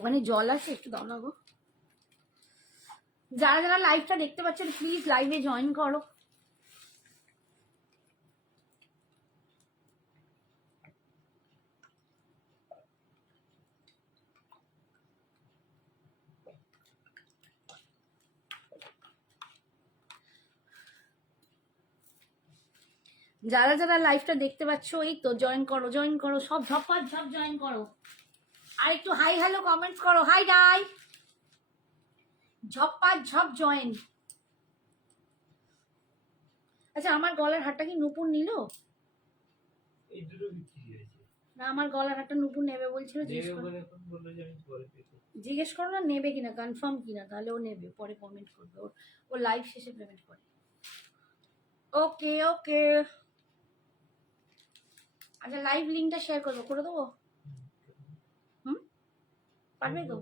ওখানে জল আছে, একটু দাও না গো। যারা যারা লাইভটা দেখতে পাচ্ছেন প্লিজ লাইভে জয়েন করো। যারা যারা লাইভটা দেখতে পাচ্ছ এই তো জয়েন করো, জয়েন করো, সব ঝপঝপ ঝপ জয়েন করো। আর একটু হাই হ্যালো কমেন্টস করো। High die, ঝপা ঝপ join. আচ্ছা আমার গলার হারটা কি নুপুর নিল? না আমার গলার হারটা নুপুর নেবে বলছিল, জিজ্ঞেস করো না নেবে কিনা, কনফার্ম কিনা, তাহলে ও নেবে, পরে কমেন্ট করবে, ও লাইভ শেষে পেমেন্ট করে। ওকে ওকে, আচ্ছা লাইভ লিঙ্কটা শেয়ার করবো, করে দেবো? হুম, পারবে তো?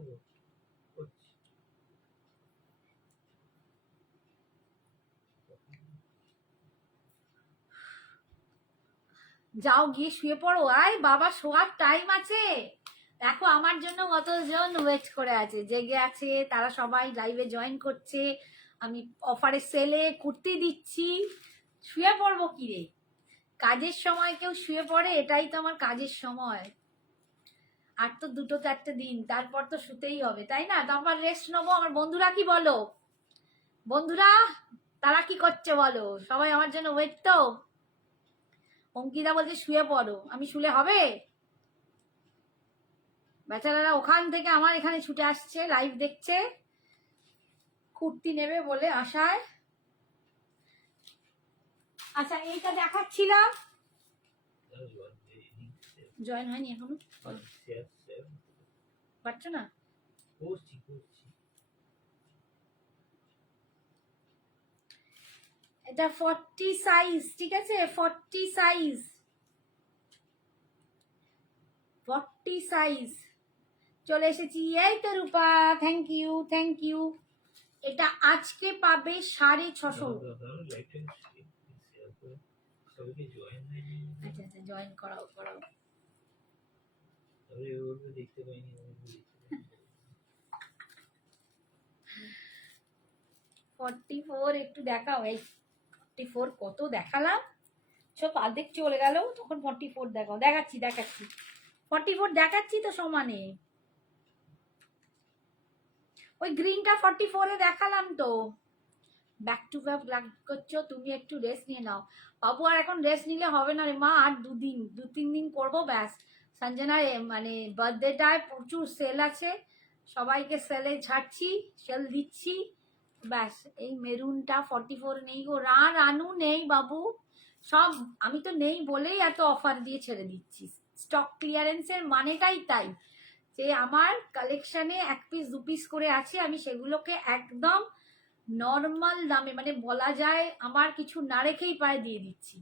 যাও গিয়ে শুয়ে পড়ো। আয় বাবা, শোয়ার টাইম আছে। দেখো আমার জন্য কতজন ওয়েট করে আছে, জেগে আছে, তারা সবাই লাইভে জয়েন করছে। আমি অফারে সেলে কুর্তি দিচ্ছি। শুয়ে পড়বো কি রে, কাজের সময় কেউ শুয়ে পড়ে? এটাই তো আমার কাজের সময়। আর তো 2-4টে দিন, তারপর তো শুতেই হবে, তাই না? তারপর রেস্ট নেবো। আমার বন্ধুরা কি বলো? বন্ধুরা তারা কি করছে বলো? সবাই আমার জন্য ওয়েট তো। অঙ্কিতা বলছে শুয়ে পড়ো, আমি শুলে হবে? বেচারারা ওখান থেকে আমার এখানে ছুটে আসছে, লাইভ দেখছে, কুর্তি নেবে বলে আশায়। আচ্ছা এইটা দেখাচ্ছিলাম, জয়েন হয়নি এখনো, পারছো না? এটা 40 সাইজ, ঠিক আছে? 40 সাইজ, 40 সাইজ চলে এসেছি। এই তো রূপা, থ্যাংক ইউ থ্যাংক ইউ। এটা আজকে পাবে 650। আচ্ছা আচ্ছা জয়েন করাও করাও। 44 একটু দেখাও। এই 44 কত দেখালাম, সব অর্ধেক চলে গেল, তখন 44 দেখাও। দেখাচ্ছি দেখাচ্ছি, 44 দেখাচ্ছি তো সমানে। ওই গ্রিনটা 44 দেখালাম তো। ব্যাক টু ব্যাক লাগ করছো, তুমি একটু রেস্ট নিয়ে নাও বাবু। আর এখন রেস্ট নিলে হবে না রে মা, আর 2-3 দিন করবো ব্যাস। সঞ্জনার মানে বার্থডেটায় প্রচুর সেল আছে, সবাইকে সেলে ছাড়ছি, সেল দিচ্ছি ব্যাস। এই মেরুনটা 44 নেই গো, রানু নেই বাবু, সব আমি তো নেই বলেই এত অফার দিয়ে ছেড়ে দিচ্ছি। স্টক ক্লিয়ারেন্সের মানেটাই তাই, যে আমার কালেকশনে 1 পিস 2 পিস করে আছে, আমি সেগুলোকে একদম নর্মাল দামে, মানে বলা যায় আমার কিছু না রেখেই প্রায় দিয়ে দিচ্ছি।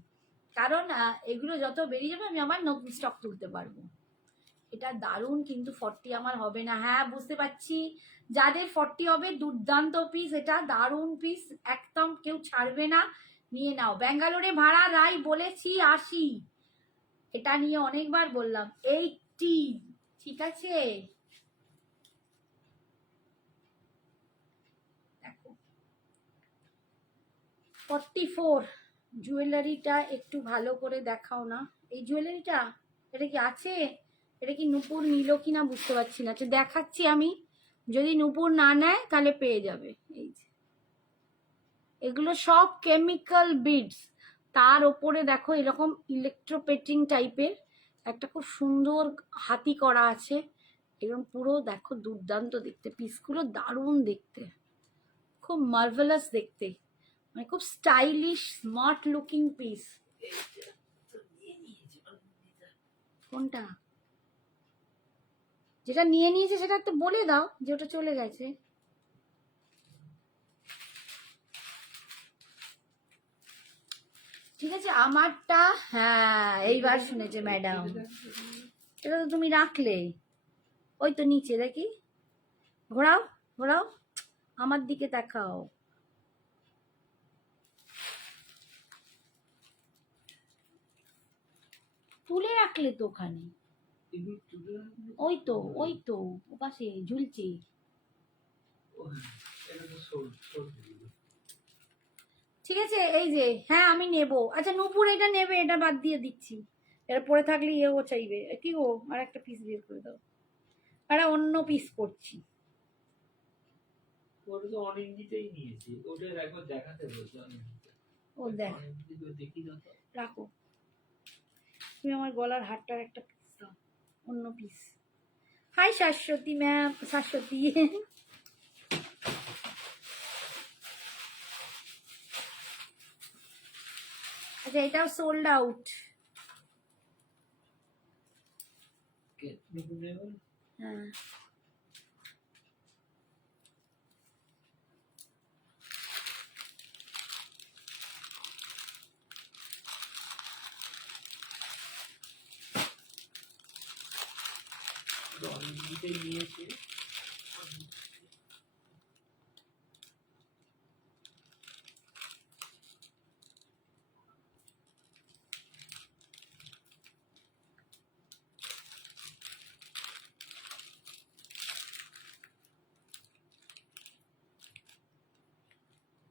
কারণ এগুলো যত বেরিয়ে যাবে আমি আমার নতুন স্টক তুলতে পারবো। এটা দারুণ, কিন্তু 40 আমার হবে না। হ্যাঁ বুঝতে পারছি, যাদের 40 হবে দুর্দান্ত পিস, এটা দারুণ পিস, একদম কেউ ছাড়বে না, নিয়ে নাও। ব্যাঙ্গালোরে ভাড়া রাই বলেছি 80, এটা নিয়ে অনেকবার বললাম 80, ঠিক আছে? দেখো 44। জুয়েলারিটা একটু ভালো করে দেখাও না। এই জুয়েলারিটা, এটা কি আছে? এটা কি নূপুর নিল কিনা বুঝতে পারছি না। আচ্ছা দেখাচ্ছি আমি, যদি নূপুর না নেয় তাহলে পেয়ে যাবে। এই যে এগুলো সব কেমিক্যাল বিডস, তার ওপরে দেখো এরকম ইলেকট্রোপেটিং টাইপের একটা খুব সুন্দর হাতি করা আছে, এরকম পুরো দেখো দুর্দান্ত দেখতে, পিসগুলো দারুণ দেখতে, খুব মার্ভেলাস দেখতে, মানে খুব স্টাইলিশ স্মার্ট লুকিং পিস। কোনটা যেটা নিয়ে নিয়েছে সেটা একটু বলে দাও, যে ওটা চলে গেছে। ঠিক আছে আমারটা, হ্যাঁ এইবার শুনেছে ম্যাডাম, এটা তো তুমি রাখলে। ওই তো নিচে দেখি, ঘোরাও ঘোরাও, আমার দিকে দেখাও। তুলে রাখলে তো ওখানে, ওই তো ওপাশে ঝুলছে। ঠিক আছে, এই যে হ্যাঁ আমি নেব। আচ্ছা নূপুর এটা নেবে, এটা বাদ দিয়ে দিচ্ছি, এটা পরে থাকলে ও চাইবে। কি গো, আর একটা পিস বের করে দাও, আর অন্য পিস করছি। ওটা তো অনিন্দিতেই নিয়েছি, ওটা একবার দেখাতে বলছি। ও দেখ, দেখি না তো, রাখো তুমি আমার গলার হারটার একটা পিস দাও, অন্য piece. Hi Shashwati ma'am, Shashwati. আচ্ছা এটাও সোল্ড আউট। হ্যাঁ অনিন্দিতেই নিয়েছি।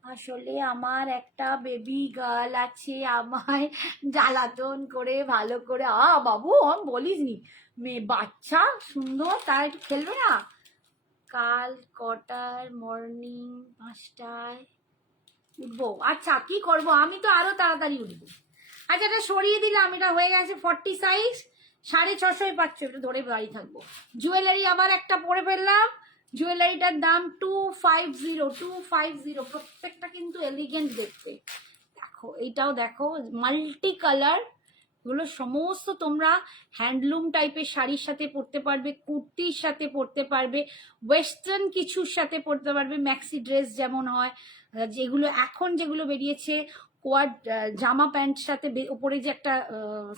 আসলে আমার একটা বেবি গার্ল আছে, আমায় জ্বালাতন করে ভালো করে। বাবু আমি বলিস নি, মেয়ে বাচ্চা সুন্দর, তার একটু খেলবে না। কাল কটার মর্নিং 5টায় উঠবো। আচ্ছা কি করব, আমি তো আরো তাড়াতাড়ি উঠবো। আচ্ছা এটা সরিয়ে দিলাম, এটা হয়ে গেছে 40 সাইজ, 650 পাচ্ছ, এটা ধরে বাড়ি থাকবো। জুয়েলারি আবার একটা পরে ফেললাম, জুয়েলারিটার দাম 250 প্রত্যেকটা কিন্তু এলিগেন্ট দেখতে। দেখো এইটাও দেখো, মাল্টি কালার, এগুলো সমস্ত তোমরা হ্যান্ডলুম টাইপের শাড়ির সাথে পরতে পারবে, কুর্তির সাথে পরতে পারবে, ওয়েস্টার্ন কিছুর সাথে পরতে পারবে, ম্যাক্সি ড্রেস যেমন হয়, যেগুলো এখন যেগুলো বেরিয়েছে কোয়াড জামা প্যান্ট সাথে, ওপরে যে একটা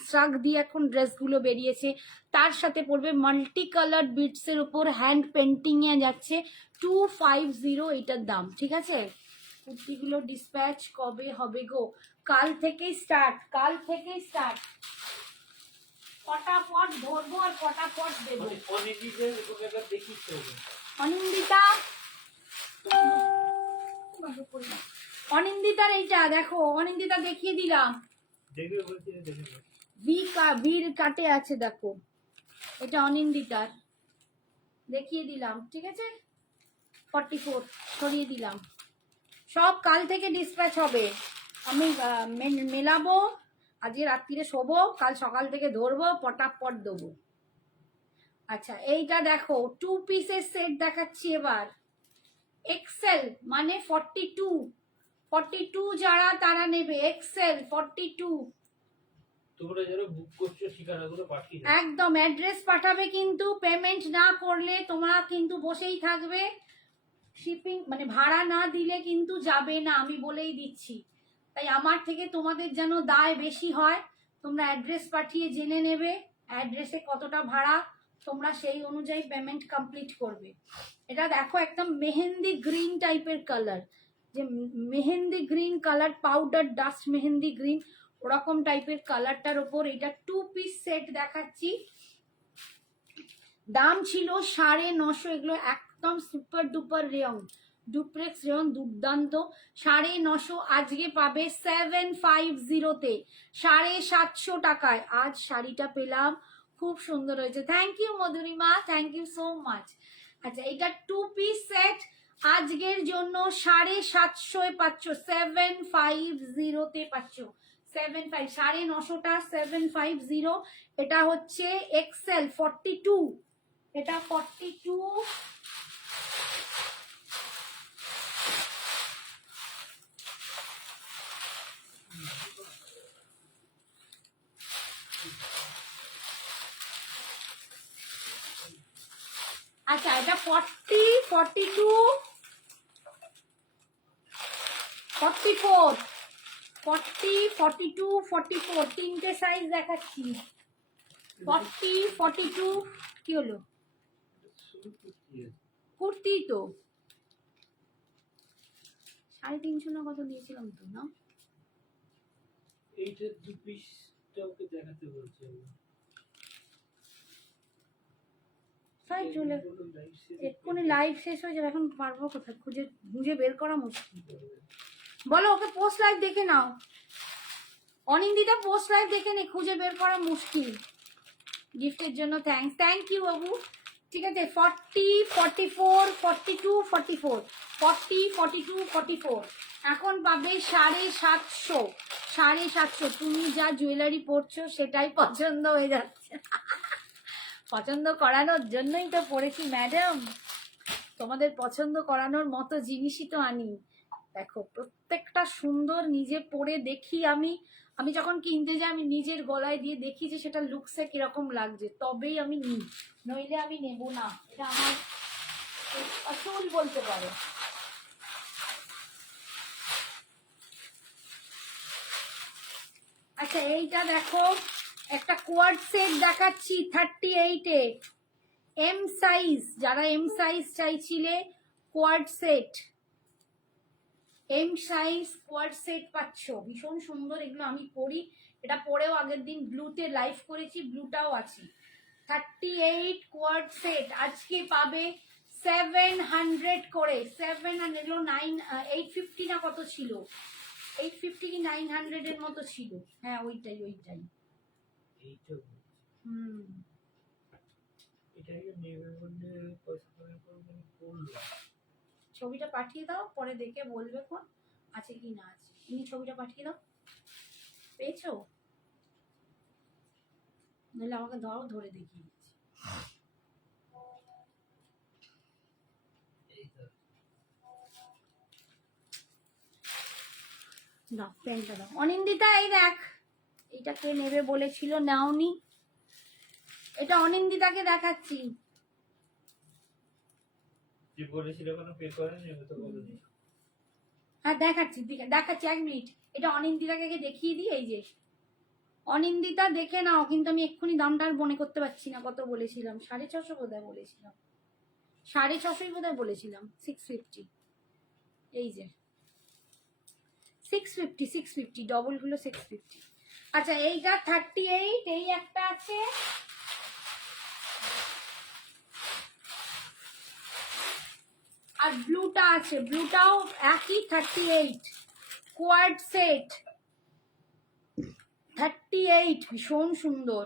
শ্রাগ দিয়ে এখন ড্রেসগুলো বেরিয়েছে তার সাথে পরবে। মাল্টি কালার বিটসের উপর হ্যান্ড পেন্টিংয়ে যাচ্ছে 250 এটার দাম। ঠিক আছে, কুর্তিগুলো ডিসপ্যাচ কবে হবে গো? কাল থেকেই স্টার্ট, কাল থেকেই স্টার্ট, ফটাফট ধরবো আর ফটাফট দেবো। অনিন্দিতা, অনিন্দিতার এইটা দেখো, অনিন্দিতা দেখিয়ে দিলাম, বীর কাটে আছে দেখো, এটা অনিন্দিতার দেখিয়ে দিলাম। ঠিক আছে 44 সরিয়ে দিলাম, সব কাল থেকে ডিসপ্যাচ হবে। আমি মেলাবো, আজকে রাত্রিরে শোবো, কাল সকাল থেকে ধরবো, পটাপট দেবো। আচ্ছা এইটা দেখো 2 পিসের সেট দেখাচ্ছি এবার, এক্সেল মানে 42 যারা তারা নেবে, এক্সেল 42। তোমরা যারা বুক করছো ঠিকানাগুলো পাঠিয়ে দাও, একদম অ্যাড্রেস পাঠাবে, কিন্তু পেমেন্ট না করলে তোমরা কিন্তু বসেই থাকবে, শিপিং মানে ভাড়া না দিলে কিন্তু যাবে না, আমি বলেই দিচ্ছি। তাই আমার থেকে তোমাদের যেন দায় বেশি হয়, তোমরা অ্যাড্রেস পাঠিয়ে জেনে নেবে অ্যাড্রেসে কতটা ভাড়া, তোমরা সেই অনুযায়ী পেমেন্ট কমপ্লিট করবে। এটা দেখো একদম মেহেন্দি গ্রিন টাইপের কালার, যে mehendi green colour, powder dust mehendi green ওরকম টাইপের কালারটার ওপর এটা 2 পিস সেট দেখাচ্ছি। দাম ছিল 950, এগুলো একদম super duper rayon, duplex rayon, দুর্দান্ত। 950, আজকে পাবে 750-তে, 750 টাকায় আজ শাড়িটা পেলাম, খুব সুন্দর হয়েছে। Thank you Madhurima, thank you so much. আচ্ছা এটা 2 পিস সেট আজকের জন্য 750 পাচ্ছ, 750-তে পাচ্ছ, 75, 950টা 750। এটা হচ্ছে এক্সেল 42, এটা 42। আচ্ছা এটা 40, 42, 44, 40, 42, 44 তিনটে সাইজ দেখাচ্ছি। 40, 42 কি হলো? কুর্তি তো 350 না কত দিয়েছিলাম তো না? এইটা 2 পিসটা ওকে দেখাতে বলছে। তাই চলে এক্ষুনি লাইভ শেষ হয়ে যাবে, এখন পারবো কোথায়, খুঁজে খুঁজে বের করা মুশকিল। বলো ওকে পোস্ট লাইভ দেখে নাও, অনিন্দিতা পোস্ট লাইভ দেখে নে, খুঁজে বের করা মুশকিল। গিফটের জন্য থ্যাঙ্কস, থ্যাংক ইউ বাবু। ঠিক আছে 40, 44, 42, 44, 40, 42, 44 এখন পাবে 750, 750। তুমি যা জুয়েলারি পরছো সেটাই পছন্দ হয়ে যাচ্ছে। পছন্দ করানোর জন্যই তো পড়েছি ম্যাডাম, তোমাদের পছন্দ করানোর মতো জিনিসই তো আনি। দেখো প্রত্যেকটা সুন্দর, নিজে পরে দেখি আমি, আমি যখন কিনতে যাই আমি নিজের গলায় দিয়ে দেখি যে সেটা লুকসে কিরকম লাগছে, তবেই আমি নিই, নইলে আমি নেব না। এটা আমার আসল বলতে পারো। আচ্ছা এইটা দেখো, একটা কোয়ার্ড সেট দেখাচ্ছি 38-এ, এম সাইজ, যারা এম সাইজ চাইছিলে কোয়ার্ড সেট, এম সাইজ কোয়ার্ড সেট পাচ্ছ, ভীষণ সুন্দর এগুলো। আমি পরি, এটা পরেও আগের দিন ব্লুতে লাইভ করেছি, ব্লুটাও আছে। 38 কোয়ার্ড সেট আজকে পাবে 700 করে, 700, এগুলো 850 না কত ছিল, 850 কি 900 এর মতো ছিল, হ্যাঁ ওইটাই ওইটাই। এইটা হুম এটাই নেবে বললে পয়সা করে করলাম। ছবিটা পাঠিয়ে দাও, পরে দেখে বলবে কোন আছে কি না আছে। তুমি ছবিটা পাঠিয়ে দাও, পেয়েছো? নাহলে আমাকে দাও, ধরে দেখিয়ে দিচ্ছি। দাও পেনটা দাও। অনিন্দিতা এই দেখ, এটা কে নেবে বলেছিল নাওনি, এটা অনিন্দিতাকে দেখাচ্ছি। যে বলেছিল কোনো পে করেনি, আমি তো বলিনি। হ্যাঁ দেখাচ্ছি দেখাচ্ছি, 1 মিনিট। এটা অনিন্দিতাকে দেখিয়ে দিই, এই যে অনিন্দিতা দেখে নাও, কিন্তু আমি এক্ষুনি দামটা আর মনে করতে পারছি না কত বলেছিলাম, 650 বোধহয় বলেছিলাম, 650 বোধহয় বলেছিলাম, 650, এই যে 650, ডবল গুলো 650। আচ্ছা এইটা 38, এই একটা আছে, আর ব্লুটা আছে, ব্লুটাও একই 38 কোয়ার্ড সেট, 38 ভীষণ সুন্দর।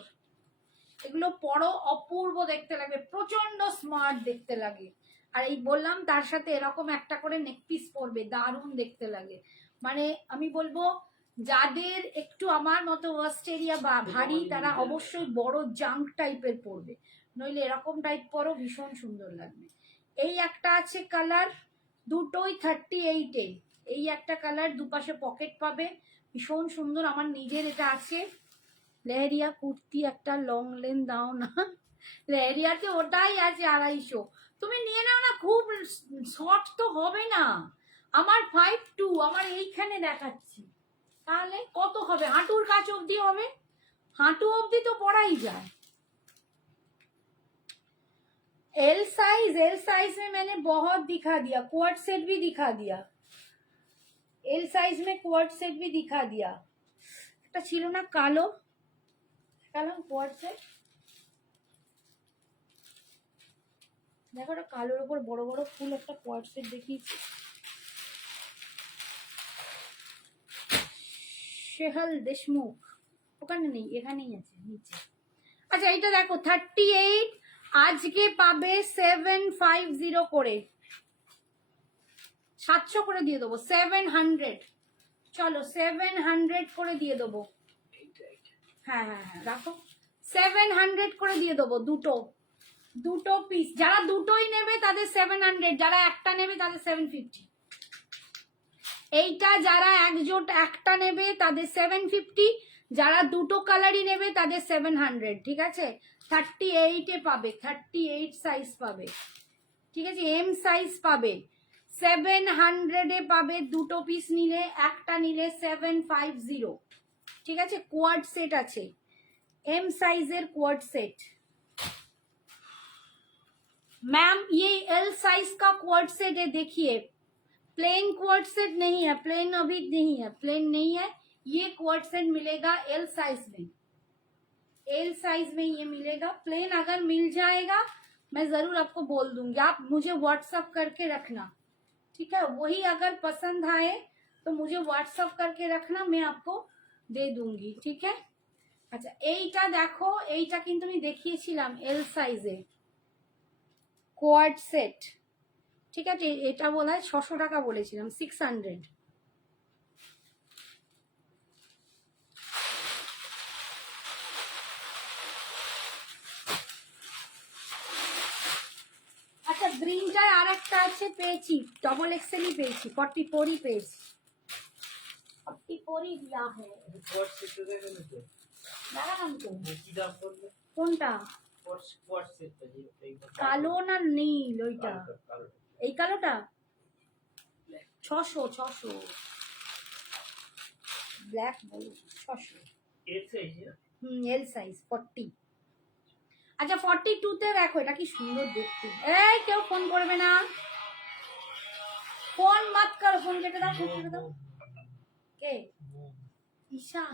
এগুলো পরো অপূর্ব দেখতে লাগে, প্রচন্ড স্মার্ট দেখতে লাগে। আর এই বললাম তার সাথে এরকম একটা করে নেক পিস পরবে, দারুণ দেখতে লাগে। মানে আমি বলবো যাদের একটু আমার মতো ওয়াস্টেরিয়া বা ভারী, তারা অবশ্যই বড় জাঙ্ক টাইপের পরবে, নইলে এরকম টাইপ পরো, ভীষণ সুন্দর লাগবে। এই একটা আছে কালার, দুটোই 38-এ, এই একটা কালার, দুপাশে পকেট পাবে, ভীষণ সুন্দর। আমার নিজের এটা আছে, লেহেরিয়া কুর্তি একটা লং লেন দাও না, লেহেরিয়াতে ওটাই আছে 250, তুমি নিয়ে নাও না, খুব শর্ট তো হবে না। আমার 52, আমার এইখানে দেখাচ্ছি, তাহলে কত হবে, হাঁটুর কাছ অবধি হবে, হাঁটু অবধি তো পরাই যায়। एल साइज में मैंने बहुत दिखा दिया, क्वार्ट सेट भी दिखा दिया, एल साइज में क्वार्ट सेट भी दिखा दिया। একটা ছিল না কালো, কালো কোয়ার্ট সেট, দেখো একটা কালোর উপর বড় বড় ফুল, একটা কোয়ার্ট সেট দেখিয়েছি, শেহল দেশমুখ, ওখানে নেই, এখানেই আছে নিচে। আচ্ছা এইটা দেখো 38, আজকে পাবে 750 করে, 700 করে দিয়ে দেবো, 700, চলো 700 করে দিয়ে দেবো। হ্যাঁ হ্যাঁ হ্যাঁ রাখো, 700 করে দিয়ে দেবো, দুটো পিস, যারা দুটোই নেবে তাদের 700, যারা একটা নেবে তাদের 750। এইটা যারা একজোট একটা নেবে তাদের 750, যারা দুটো কালারই নেবে তাদের 700, ঠিক আছে। 38-এ পাবে, 38 সাইজ পাবে, ঠিক আছে, এম সাইজ পাবে, 700-এ পাবে, দুটো পিস নিলে, একটা নিলে 750, ঠিক আছে। কোয়ার্ড সেট আছে, एम साइजर क्वाड सेट। मैम ये एल साइज का क्वाड सेट है, देखिए प्लेन क्वाड सेट नहीं है, प्लेन अभी नहीं है, प्लेन नहीं है, ये क्वाड सेट मिलेगा एल साइज में, एल साइज में ये मिलेगा। प्लेन अगर मिल जाएगा मैं जरूर आपको बोल दूंगी, आप मुझे व्हाट्सअप करके रखना, ठीक है? वही अगर पसंद आए तो मुझे व्हाट्सअप करके रखना, मैं आपको दे दूंगी, ठीक है? আচ্ছা এইটা দেখো, এইটা কিন্তু আমি দেখিয়েছিলাম এল সাইজে, কোয়াড সেট, ঠিক আছে? এটা বলা হয় 600 টাকা বলেছিলাম, 600। আচ্ছা গ্রিনটায় আর একটা আছে, পেয়েছি ডবল এক্সেলই পেয়েছি, 44ই পেয়েছি, 44ই দেওয়া হয়। কোয়াড সেটটা দেখেন তো, দেখালাম তো। কি দাম পড়বে কোনটা? কোয়াড সেটটা যে কালো না নীল ওইটা? কালো এই কালোটা 600 ব্ল্যাক বল 600। এর সাইজ এল সাইজ 40। আচ্ছা 42 তে দেখো, এটা কি সুন্দর দেখতে। এই কেউ ফোন করবে না, ফোন মত করো, ফোন কেটে দাও, ফোন কেটে দাও। কে? ঈশা।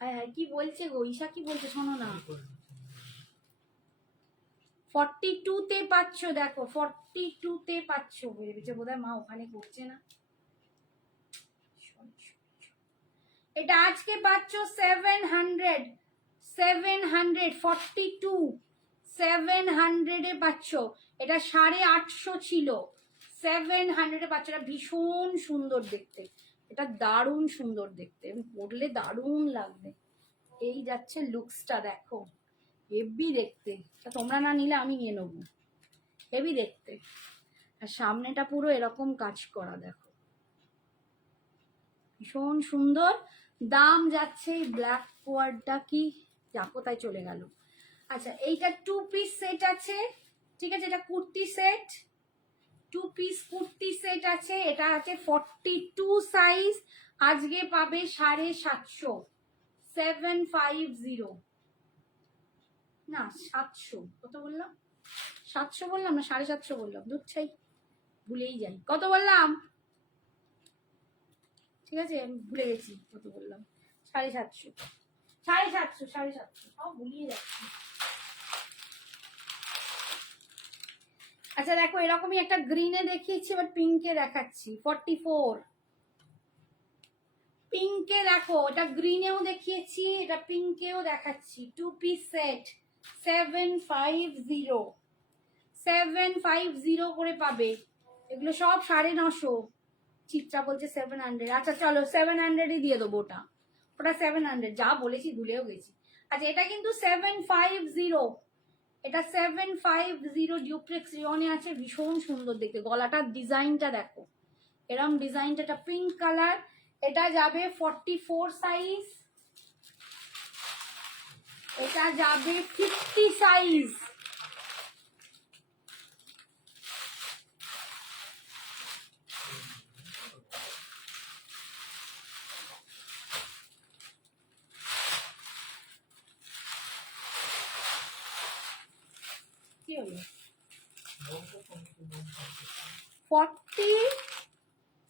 হ্যাঁ হ্যাঁ কি বলছে গো, ঈশা কি বলছে শোনো না। 42 তে পাচ্ছ, দেখো 42 তে পাচ্ছ, ভেবেছে বোধহয় মা ওখানে করছে না। এটা আজকে পাচ্ছ 700, 742, 700 এ পাচ্ছ। এটা 850 ছিল, 700 এ পাচ্ছ। এটা ভীষণ সুন্দর দেখতে, এটা দারুণ সুন্দর দেখতে, পরলে দারুণ লাগবে। এই যাচ্ছে লুকসটা দেখো, হেভি দেখতে। তোমরা না নিলে আমি নিয়ে নেবো, হেভি দেখতে। আর সামনেটা পুরো এরকম কাজ করা, দেখো ভীষণ সুন্দর। দাম যাচ্ছে এই ব্ল্যাক কোয়ারটা কি যা কোথায় চলে গেল। আচ্ছা এইটা 2 পিস সেট আছে, ঠিক আছে? এটা kurti set, 2 piece kurti set আছে। এটা আছে 42 সাইজ, আজকে পাবে 750, 750 না 700। কত বললাম? 700 বললাম না 750 বললাম? দুধ চাই, ভুলেই যাই। কত বললাম? ঠিক আছে আমি ভুলে গেছি কত বললাম। 750, 750, 750 সব ভুলিয়ে যাচ্ছি। আচ্ছা দেখো এরকমই একটা গ্রিনে দেখিয়েছি, এবার পিঙ্কে দেখাচ্ছি। 44 পিঙ্কে দেখো, এটা গ্রিনেও দেখিয়েছি, এটা পিঙ্কেও দেখাচ্ছি। 2 পিস সেট 750, 750 করে পাবে। এগুলো সব 950। চিত্রা বলছে 700। আচ্ছা চলো 700ই দিয়ে দেবো। ওটা 700, যা বলেছি ভুলেও গেছি। আচ্ছা এটা কিন্তু 750, এটা 750 ডিউপ্লেক্স রিয়নে আছে, ভীষণ সুন্দর দেখতে। গলাটার ডিজাইনটা দেখো, এরম ডিজাইনটা, এটা পিঙ্ক কালার। এটা যাবে 44 সাইজ, এটা যাবে 50 সাইজ। কি হলো? 40,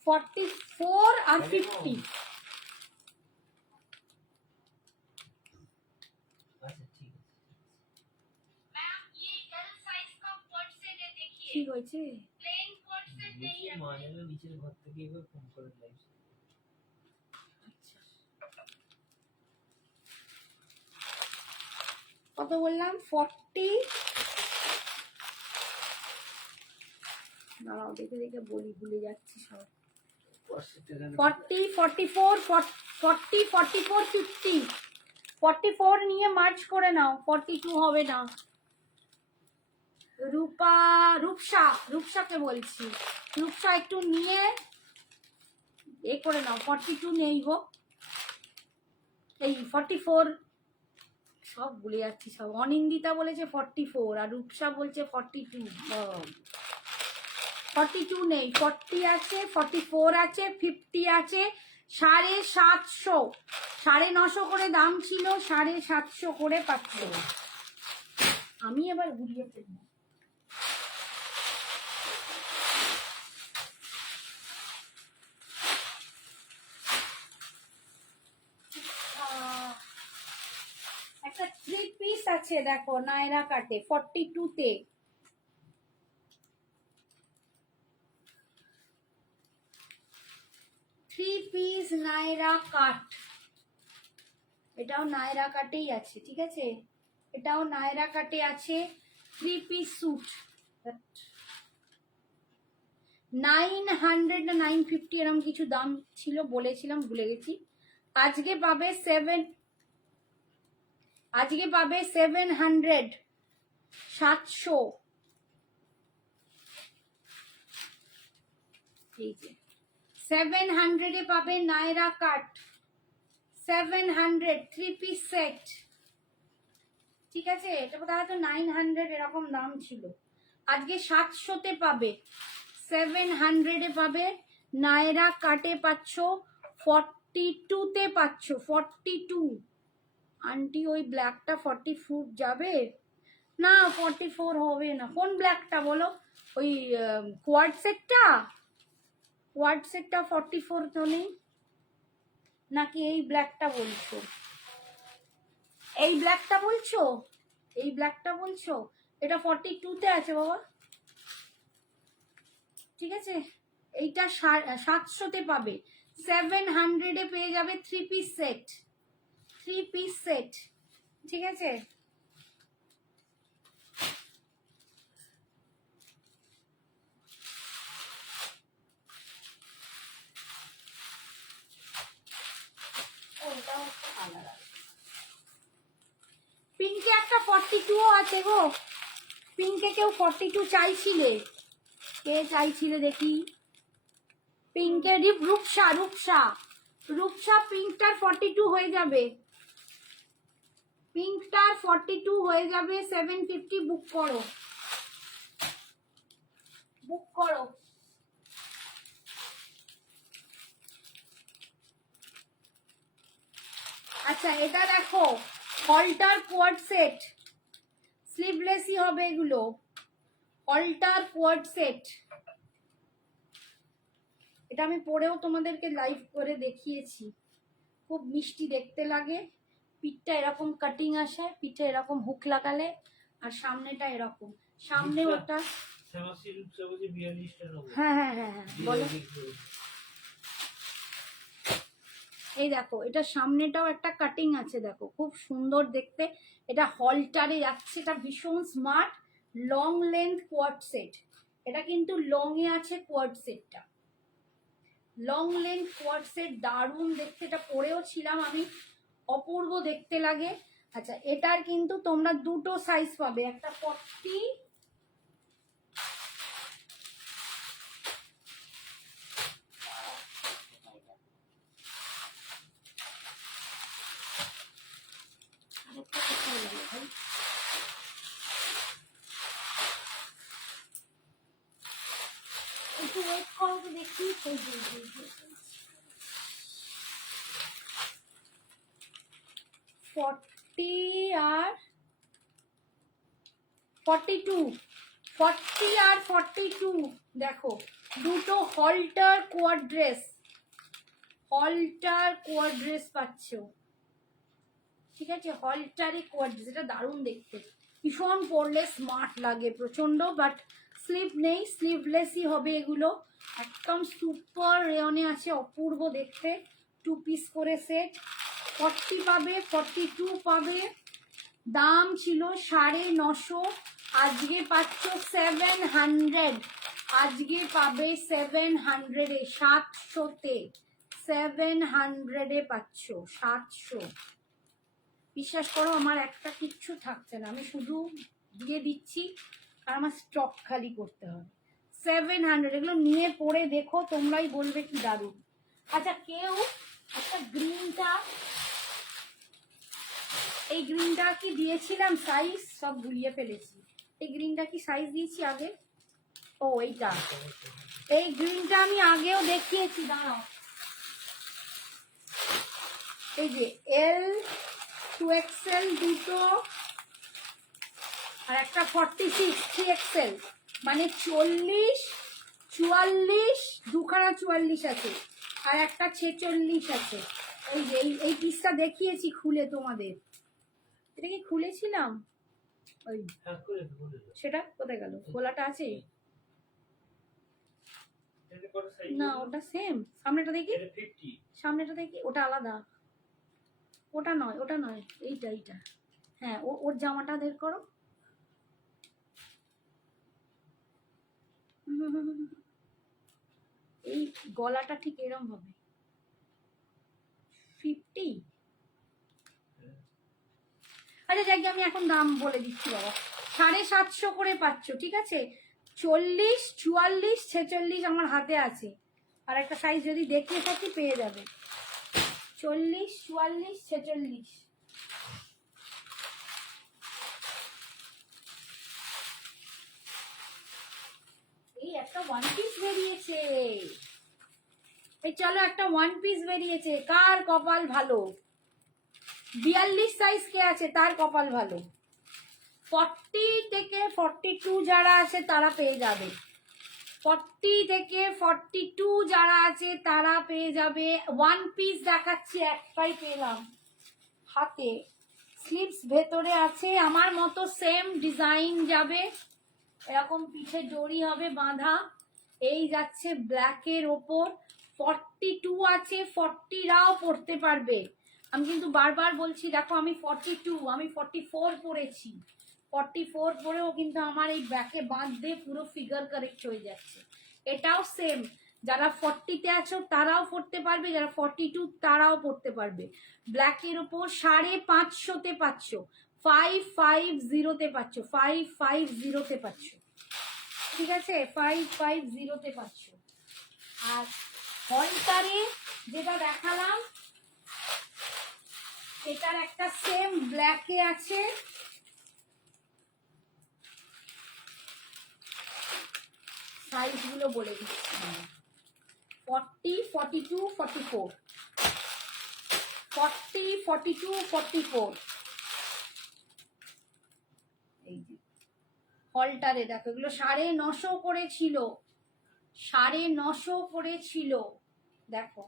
44 আর 50। কি হয়েছে? নিচের ঘর থেকে এবার ফোন করে লাইভ। কত বললাম? 40, দাঁড়াও দেখে দেখে বলি, ভুলে যাচ্ছি সব। 40, 44, 40, 44, 50। 44 নিয়ে মার্চ করে নাও, 42 হবে না। রূপসাকে বলছি, রূপসা একটু নিয়ে এ করে নাও। 42 নেই গো, এই 44 সব ভুলে যাচ্ছি সব। অনিন্দিতা বলেছে 44 আর রূপসা বলছে 42। 42 নেই, 40 আছে, 44 আছে, 50 আছে। 750, 950 করে দাম ছিল, 750 করে পাচ্ছ। আমি এবার ঘুরিয়ে ফেলবো। একটা 3 পিস আছে দেখো নায়রা কাটে 42 তে। থ্রি পিস নায়রা কাট, এটাও নায়রা কাটেই আছে, ঠিক আছে, এটাও নায়রা কাটে আছে। 3 পিস স্যুট 900 না 950 এরকম কিছু দাম ছিল, বলেছিলাম ভুলে গেছি। আজকে পাবে 700 700। এই যে 700 এ পাবে নায়রা কাট 700 3 পিস সেট, ঠিক আছে। এটা তাহলে তো 900 এরকম দাম ছিল, আজকে 700 তে পাবে, 700 এ পাবে। নায়রা কাটে পাচ্ছ 42 তে পাচ্ছ 42। আন্টি ওই ব্ল্যাকটা 44 যাবে না, 44 হবে না। কোন ব্ল্যাকটা বলো? ওই কোয়াড সেটটা, কোয়াড সেটটা 44 তো নেই নাকি? এই ব্ল্যাকটা বলছো, এই ব্ল্যাকটা বলছো, এই ব্ল্যাকটা বলছো? এটা 42 তে আছে বাবা, ঠিক আছে। এইটা 700 তে পাবে, 700 এ পেয়ে যাবে 3 পিস সেট, 3 পিস সেট, ঠিক আছে। পিঙ্কে একটা 42 আছে গো, পিঙ্কে কেউ 42 চাইছিলে, কে চাইছিলে দেখি? পিঙ্কের রূপসা, রূপসা, রূপসা পিঙ্কটার 42 হয়ে যাবে, পিঙ্কটার 42 হয়ে যাবে। 750 বুক করো, বুক করো। আচ্ছা এটা দেখো অল্টার কোয়াড সেট, স্লিভলেসই হবে এগুলো, অল্টার কোয়াড সেট। এটা আমি পরেও তোমাদেরকে লাইভ করে দেখিয়েছি, খুব মিষ্টি দেখতে লাগে। পিঠটা এরকম কাটিং আসে, পিঠে এরকম হুক লাগালে, আর সামনেটা এরকম, সামনে ওটা। হ্যাঁ হ্যাঁ হ্যাঁ হ্যাঁ বলো। এই দেখো এটা সামনেটাও একটা কাটিং আছে, দেখো খুব সুন্দর দেখতে। এটা হলটারে যাচ্ছে, এটা ভীষণ smart long length quad set. এটা কিন্তু লং এ আছে কোয়াড সেটটা, লং লেন্থ কোয়াড সেট, দারুণ দেখতে। এটা পরেও ছিলাম আমি, অপূর্ব দেখতে লাগে। আচ্ছা এটার কিন্তু তোমরা দুটো সাইজ পাবে, একটা 40 একটু ওয়েট করো তো দেখি। 40 আর 42, 40 আর 42 দেখো, দুটো হলটার কোয়াড ড্রেস, হলটার কোয়াড ড্রেস পাচ্ছ, ঠিক আছে। হলটারে কোয়াড ড্রেস, এটা দারুণ দেখতে, ভীষণ পরলে স্মার্ট লাগে প্রচন্ড। বাট স্লিভ নেই, স্লিভলেসই হবে এগুলো, একদম সুপার রেয়নে আছে, অপূর্ব দেখতে। 2 পিস করে সেট, 40 পাবে, 42 পাবে। দাম ছিল 950, আজকে পাচ্ছ 700, আজকে পাবে 700 এ, 700 তে 700 এ পাচ্ছ, 700। বিশ্বাস করো আমার একটা কিচ্ছু থাকছে না, আমি শুধু দিয়ে দিচ্ছি, আর আমার স্টক খালি করতে হবে। 700, এগুলো নিয়ে পরে দেখো, তোমরাই বলবে কি দারুণ। আচ্ছা কেউ একটা গ্রিনটা, এই গ্রিনটা কি দিয়েছিলাম সাইজ, সব ভুলিয়ে ফেলেছি। এই গ্রিনটা কি সাইজ দিয়েছি আগে? ও এইটা, এই গ্রিনটা আমি আগেও দেখিয়েছি, দাঁড়াও। এই যে L 2XL দুটো, আর একটা 46 3XL, মানে 40 44, দুখানা 44 আছে, আর একটা 46 আছে। এই যে এই পিসটা দেখিয়েছি খুলে তোমাদের, এটা কি খুলেছিলাম? ওই হ্যাঁ করে বলে দাও। সেটা কোথায় গেল? খোলাটা আছে? এটা কত সাইজ? না ওটা সেম। সামনেটা দেখি, এটা 50। সামনেটা দেখি। ওটা আলাদা, ওটা নয়, ওটা নয়, এইটা এইটা। হ্যাঁ ওর জামাটা বের করো। এই গলাটা ঠিক এরকম হবে। 50। আচ্ছা যাকে আমি এখন দাম বলে দিচ্ছি বাবা, 750 করে পাচ্ছ, ঠিক আছে? 40, 44, 46 আমার হাতে আছে। আর একটা সাইজ যদি দেখিয়ে থাকি পেয়ে যাবে। 40, 44, 46। এই একটা ওয়ান পিস বেরিয়েছে। এই চলো একটা ওয়ান পিস বেরিয়েছে। কার কপাল ভালো? 42 সাইজ কে আছে তার কপাল ভালো। 40 থেকে 42 যারা আছে তারা পেয়ে যাবে। 40 থেকে 42 যারা আছে তারা পেয়ে যাবে। ওয়ান পিস দেখাচ্ছি, একটাই পেলাম হাতে। স্লিভস ভেতরে আছে, আমার মতো সেম ডিজাইন যাবে, এরকম পিঠে দড়ি হবে বাঁধা। এই যাচ্ছে ব্ল্যাকের ওপর। 42 আছে, 40রাও পড়তে পারবে। আমি কিন্তু বারবার বলছি, দেখো আমি 42, আমি 44 পরেছি। 44 পরেও কিন্তু আমার এই ব্যাকে বাঁধতে পুরো ফিগার কারেক্ট হয়ে যাচ্ছে। এটাও সেম, যারা 40তে আছো তারাও পড়তে পারবে, যারা 42 তারাও পড়তে পারবে। ব্ল্যাকের ওপর 550-তে পাচ্ছ, 550-তে পাচ্ছ, 550-তে পাচ্ছ, ঠিক আছে? 550-তে পাচ্ছ। আর হলটারে যেটা দেখালাম এটার একটা সেম ব্ল্যাকে আছে। সাইজগুলো বলে দিচ্ছি, 40, 42, 44, 40, 42, 44। এই যে হলটারে দেখো, এগুলো 950 করে ছিল, 950 করে ছিল। দেখো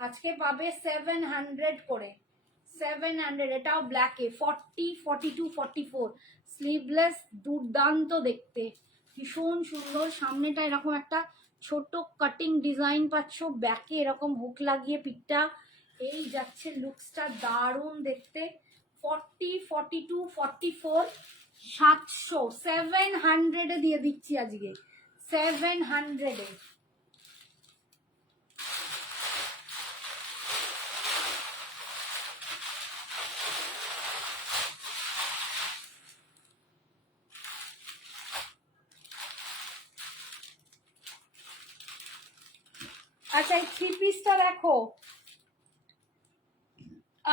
আজকে পাবে 700 করে, 700। এটাও ব্ল্যাকে। 40, 42, 44 স্লিভলেস, দুর্দান্ত দেখতে, ভীষণ সুন্দর। সামনেটা এরকম একটা ছোট কাটিং ডিজাইন পাচ্ছ, ব্যাকে এরকম হুক লাগিয়ে পিঠটা। এই যাচ্ছে লুকসটা, দারুণ দেখতে। 40, 42, 44 700, 700-এ দিয়ে দিচ্ছি আজকে, 700-এ। আচ্ছা এই থ্রি পিসটা দেখো,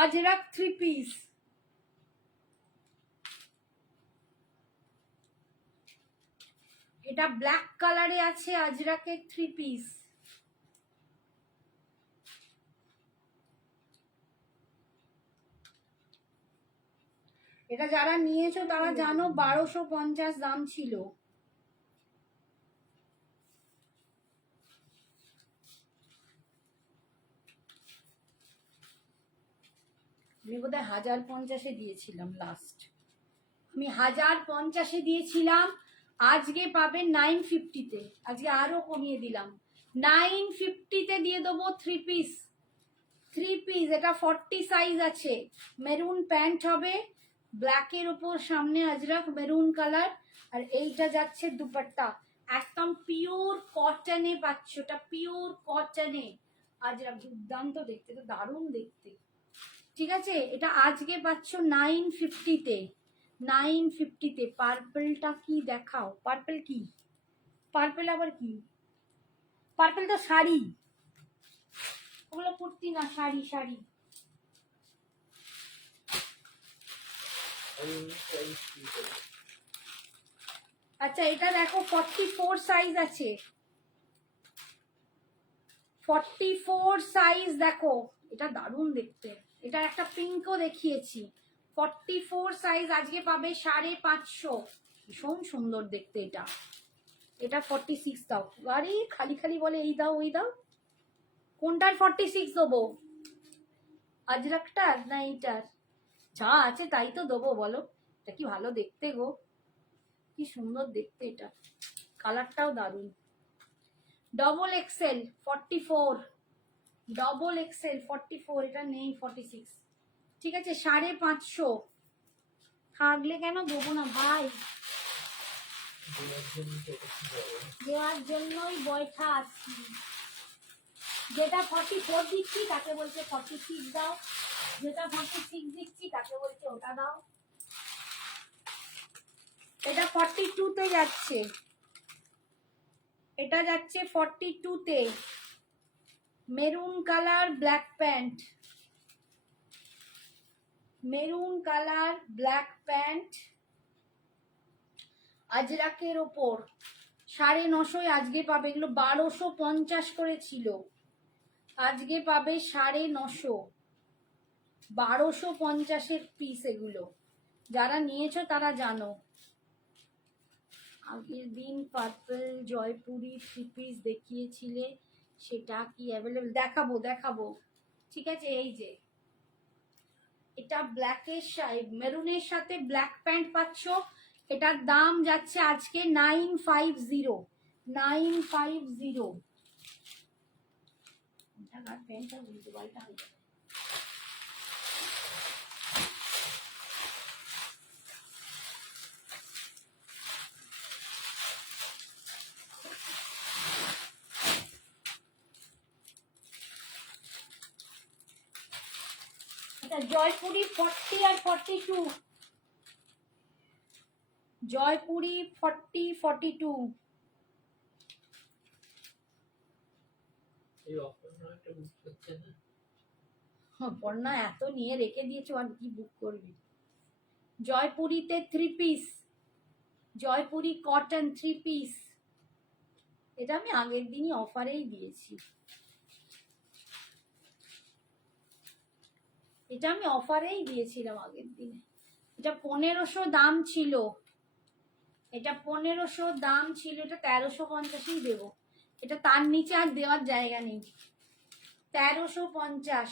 আজরাক থ্রি পিস। এটা ব্ল্যাক কালারে আছে, আজরাকের থ্রি পিস। এটা যারা নিয়েছো তারা জানো 1250 দাম ছিল। আমি বোধহয় 1050-এ দিয়েছিলাম লাস্ট, আমি 1050-এ দিয়েছিলাম। আজকে পাবে 950-তে, আজকে আরো কমিয়ে দিলাম, 950-তে দিয়ে দেবো থ্রি পিস। থ্রি পিস, এটা 40 সাইজ আছে। মেরুন প্যান্ট হবে, ব্ল্যাকের উপর সামনে আজরাক মেরুন কালার। আর এইটা যাচ্ছে দুপাট্টা, একদম পিওর কটনে পাচ্ছ, এটা পিওর কটনে আজরাক। দুর্দান্ত দেখতে, তো দারুণ দেখতে, ঠিক আছে? এটা আজকে পাচ্ছ 950-তে, 950-তে। পার্পলটা কি দেখাও, পার্পল কি? পার্পল আবার কি? পার্পল তো শাড়ি, ওগুলো কুর্তি না, শাড়ি, শাড়ি। আচ্ছা এটা দেখো 44 সাইজ আছে, 44 সাইজ দেখো, এটা দারুণ দেখতে। এটা একটা পিঙ্কও দেখিয়েছি। 44 সাইজ আজকে পাবে 550, ভীষণ সুন্দর দেখতে এটা। এটা 46 দাও। আরে খালি খালি বলে এই দাও ওই দাও, কোনটার 46 দেবো? আজরাকটার না এইটার? যা আছে তাই তো দেবো বলো। এটা কি ভালো দেখতে গো, কি সুন্দর দেখতে, এটা কালারটাও দারুণ। ডবল এক্সেল 44, ডবল এক্সেল 44, এটা নেই 46। ঠিক আছে 550, থাকলে কেন দেবো না ভাই, দেওয়ার জন্যই বয়সা আছি। যেটা 44 দিচ্ছি তাকে বলছে 46 দাও, যেটা 46 দিচ্ছি তাকে বলছে ওটা দাও। এটা 42 তে যাচ্ছে, এটা যাচ্ছে 42 তে, maroon colour black pant, maroon colour black pant, আজরাকের ওপর 950 আজকে পাবে। এগুলো 1250 করে ছিল, আজকে পাবে 950, 1250-এর পিস এগুলো। যারা নিয়েছো তারা জানো। আগের দিন পার্পল জয়পুরি 3 পিস দেখিয়েছিলে, সেটা কি অ্যাভেলেবল? দেখাবো দেখাবো, ঠিক আছে। এই যে এটা ব্ল্যাকের মেরুনের সাথে ব্ল্যাক প্যান্ট পাচ্ছ, এটার দাম যাচ্ছে আজকে 950, 950। প্যান্টটা উল্টো পাল্টা হয়ে যাবে। জয়পুরি 40 আর 42, জয়পুরি 40, 42। এই অফার না একটা বুক করছে না। বন্যা এত নিয়ে রেখে দিয়েছো, আর কি বুক করবি। জয়পুরিতে 3 পিস, জয়পুরি কটন 3 পিস, এটা আমি আগের দিনই অফারেই দিয়েছি, এটা আমি অফারেই দিয়েছিলাম আগের দিনে। এটা 1500 দাম ছিল, এটা 1500 দাম ছিল, এটা 1350ই দেবো। এটা তার নিচে আর দেওয়ার জায়গা নেই। 1350,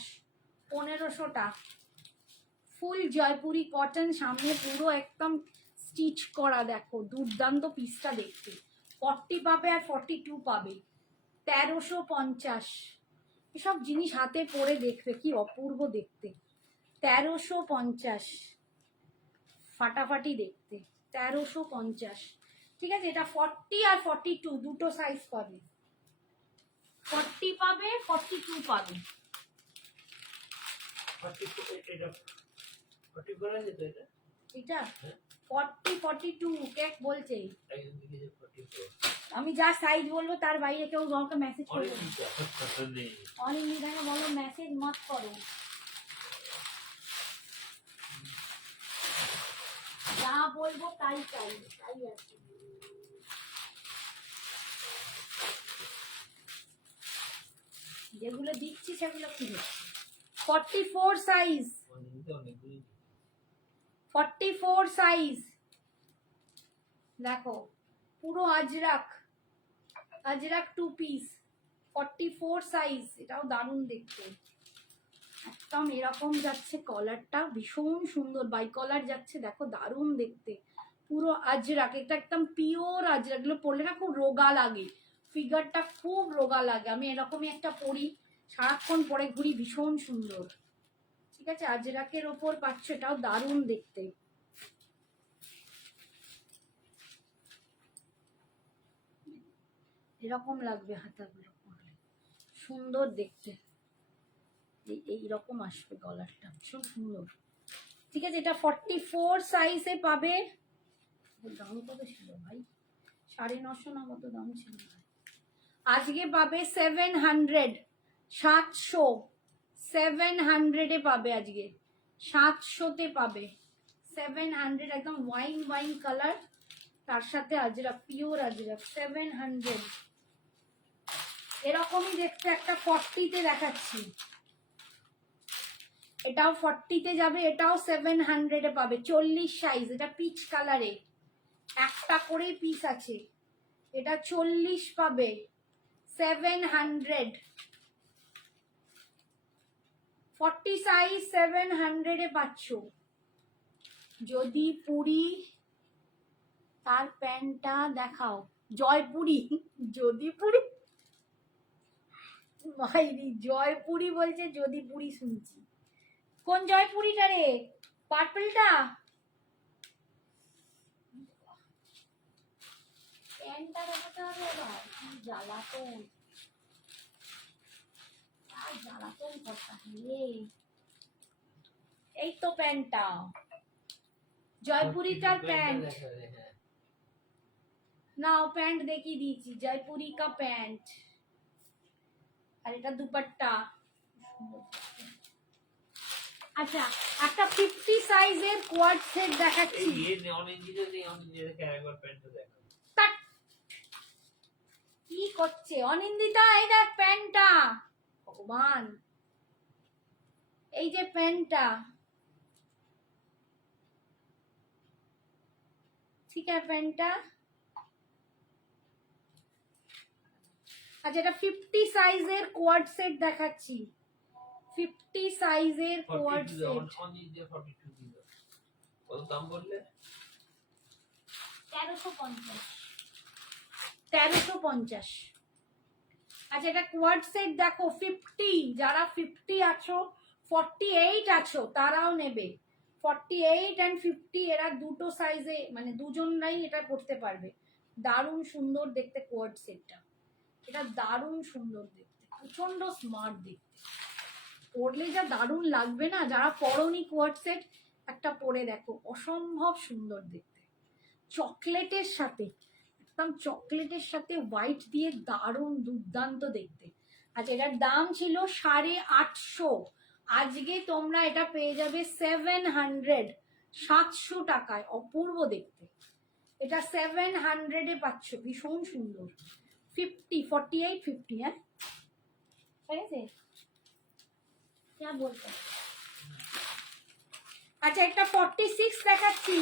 1500টা, ফুল জয়পুরি কটন, সামনে পুরো একদম স্টিচ করা, দেখো দুর্দান্ত পিসটা দেখতে। 40 পাবে আর 42 পাবে, 1350। এসব জিনিস হাতে পরে দেখবে কি অপূর্ব দেখতে। 1350, ফাটাফাটি দেখতে, 1350। ঠিক আছে, এটা 40 আর 42 দুটো সাইজ পাবে, 40 পাবে 42 পাবে। 44 আছে তো এটা? এটা 40, 42 কেক বলছে। একজন দিকে 44 আমি যা সাইজ বলবো তার বাইরে কেউ আমাকে মেসেজ অনেক করবে। নিচে কথা নেই। অনেক নিদানে বলো, মেসেজ মত করো, যা বলবো তাই চাই, তাই আছে। যেগুলো দিচ্ছি সেগুলো কি হচ্ছে। 44 সাইজ, অনেকটা অনেকগুলো 44 সাইজ দেখো, পুরো আজরাক, আজরাক 2 পিস 44 সাইজ, এটাও দারুণ দেখতে। একদম এরকম যাচ্ছে, কলারটা ভীষণ সুন্দর, বাই কলার যাচ্ছে, দেখো দারুণ দেখতে, পুরো আজরাক। এটা একদম পিওর আজরাক, এগুলো পরলে না খুব রোগা লাগে, ফিগারটা খুব রোগা লাগে। আমি এরকমই একটা পরি, সারাক্ষণ পরে ঘুরি, ভীষণ সুন্দর। ঠিক আছে, আজরাকের ওপর পাচ্ছ, এটাও দারুণ দেখতে। এরকম লাগবে হাতাগুলো পরলে, সুন্দর দেখতে, এইরকম আসবে গলারটা, ভীষণ সুন্দর। ঠিক আছে, এটা 44 সাইজে পাবে। দাম কত ছিল ভাই? 950 না কত দাম ছিল। আজকে পাবে 700, 700, 700-এ পাবে আজকে, 700-তে পাবে, 700, একদম ওয়াইন ওয়াইন কালার, তার সাথে আজরাক, পিওর আজরাক, 700। এরকমই দেখতে একটা 40-তে দেখাচ্ছি, এটাও 40-তে যাবে, এটাও 700-এ পাবে, 40 সাইজ, এটা পিচ কালারে, একটা করেই পিস আছে, এটা 40 পাবে, 700, 40 সাইজ 700-এ পাচ্ছ। যদি পুরি তার প্যান্টটা দেখাও। জয়পুরি, যদি পুরি মাইরি, জয়পুরি বলছে যদি পুরি শুনছি। কোন জয়পুরিটা রে? পার্পলটা? প্যান্টটা দেখাতে হবে এবার। কি জ্বালাতন, আর জ্বালাতন কথা রে। এই তো প্যান্টটা, জয়পুরিটার প্যান্ট। নাও প্যান্ট দেখিয়ে দিয়েছি, জয়পুরি কা প্যান্ট। আর এটা দুপাট্টা। আচ্ছা, একটা 50 সাইজের কোয়াড সেট দেখাচ্ছি। তাক। কি করছে অনিন্দিতা? এই দেখ প্যান্টটা, ভগবান, এই যে প্যান্টটা, ঠিক আছে প্যান্টটা। আচ্ছা, এটা 50 সাইজের কোয়াড সেট দেখাচ্ছি। 50 সাইজের কোয়াড সেট। কত দাম বললে? 1350। 1350। আচ্ছা, এটা কোয়াড সেট দেখো 50, যারা 50 আছো, 48 আছো তারাও নেবে। 48 and 50 এরা দুটো সাইজে, মানে দুজনরাই এটা পড়তে পারবে। দারুণ সুন্দর দেখতে কোয়াড সেটটা, এটা দারুণ সুন্দর দেখতে, প্রচন্ড স্মার্ট দেখতে। পরলে যা দারুণ লাগবে না, যারা পরনি কোয়াড সেট একটা পরে দেখো, অসম্ভব সুন্দর দেখতে। চকলেটের সাথে, একদম চকলেটের সাথে হোয়াইট দিয়ে দারুণ দুর্দান্ত দেখতে। আচ্ছা, এটার দাম ছিল 850। আজকে তোমরা এটা পেয়ে যাবে 700 টাকায়। অপূর্ব দেখতে, এটা 700-এ পাচ্ছ, ভীষণ সুন্দর। 48, 50, হ্যাঁ ঠিক আছে। क्या बोलते हैं? আচ্ছা, একটা 46 দেখাচ্ছি।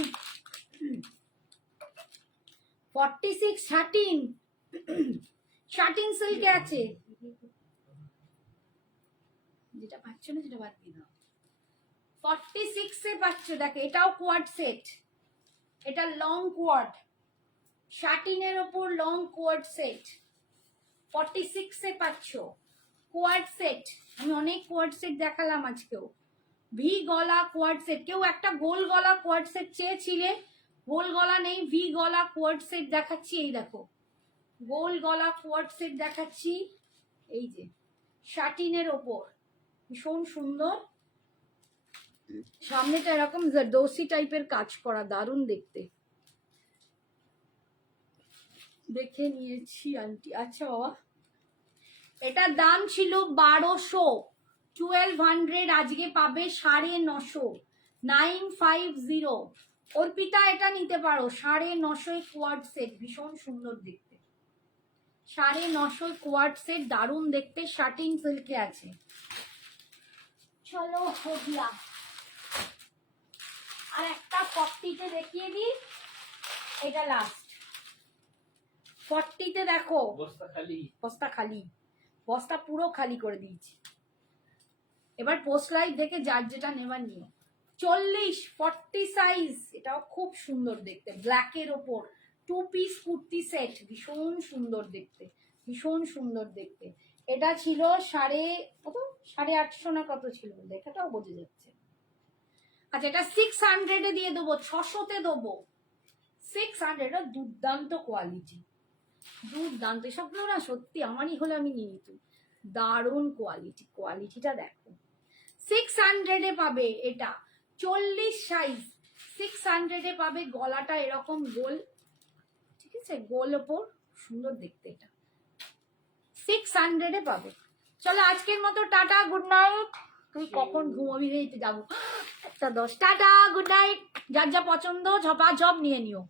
46 শাটিন, শাটিন সিল্কে আছে। যেটা পাচ্ছ না সেটা বাদ দিয়ে দাও। 46 এ পাচ্ছ, দেখো এটাও কোয়াড সেট, এটা লং কোয়াড, শাটিনের ওপর লং কোয়াড সেট। 46 এ পাচ্ছ কোয়াড সেট। আমি অনেক কোয়াড সেট দেখালাম আজকেও। ভি গলা কোয়াড সেট, কেউ একটা গোল গলা কোয়াড সেট চেয়েছিলে, গোল গলা নেই, ভি গলা কোয়াড সেট দেখাচ্ছি। এই দেখো গোল গলা কোয়াড সেট দেখাচ্ছি, এই যে শাটিনের ওপর, ভীষণ সুন্দর। সামনেটা এরকম জারদোসি টাইপের কাজ করা, দারুণ দেখতে। দেখে নিয়েছি আন্টি। আচ্ছা বাবা, এটার দাম ছিল 1200, 1200, আজকে পাবে 950, 950। অর্পিতা এটা নিতে পারো, 950 কোয়াড সেট, ভীষণ সুন্দর দেখতে। 950 কোয়াড সেট, দারুণ দেখতে, শাটিন সিল্কে আছে। চলো হোগলা। আর একটা 40-তে দেখিয়ে দিই, এটা লাস্ট। 40-তে দেখো, বস্তা খালি, বস্তা খালি, বস্তা পুরো খালি করে দিয়েছি। এবার পোস্ট লাইট দেখে যার যেটা নেবার নিও। 40 সাইজ, এটাও খুব সুন্দর দেখতে, ব্ল্যাকের ওপর 2 পিস কুর্তি সেট, ভীষণ সুন্দর দেখতে, ভীষণ সুন্দর দেখতে। এটা ছিল 850 না কত ছিল, দেখাটাও বোঝা যাচ্ছে। আচ্ছা, এটা 600-এ দিয়ে দেবো, 600-তে দেবো 600। দুর্দান্ত কোয়ালিটি, দুর্দান্ত। এসবগুলো না সত্যি আমারই হলে আমি নিয়ে নিতাম, দারুণ কোয়ালিটি। কোয়ালিটিটা দেখো, 600-এ পাবে এটা। 40 সাইজ, 600-এ পাবে। গলাটা এরকম গোল, ঠিক আছে, গোল ওপর, সুন্দর দেখতে। এটা 600-এ পাবে। চলো আজকের মতো টাটা, গুড নাইট। তুই কখন ঘুমাবি রে? যাবো 1:10। Tata, good night. যার যা পছন্দ ঝপা ঝপ নিয়ে নিও।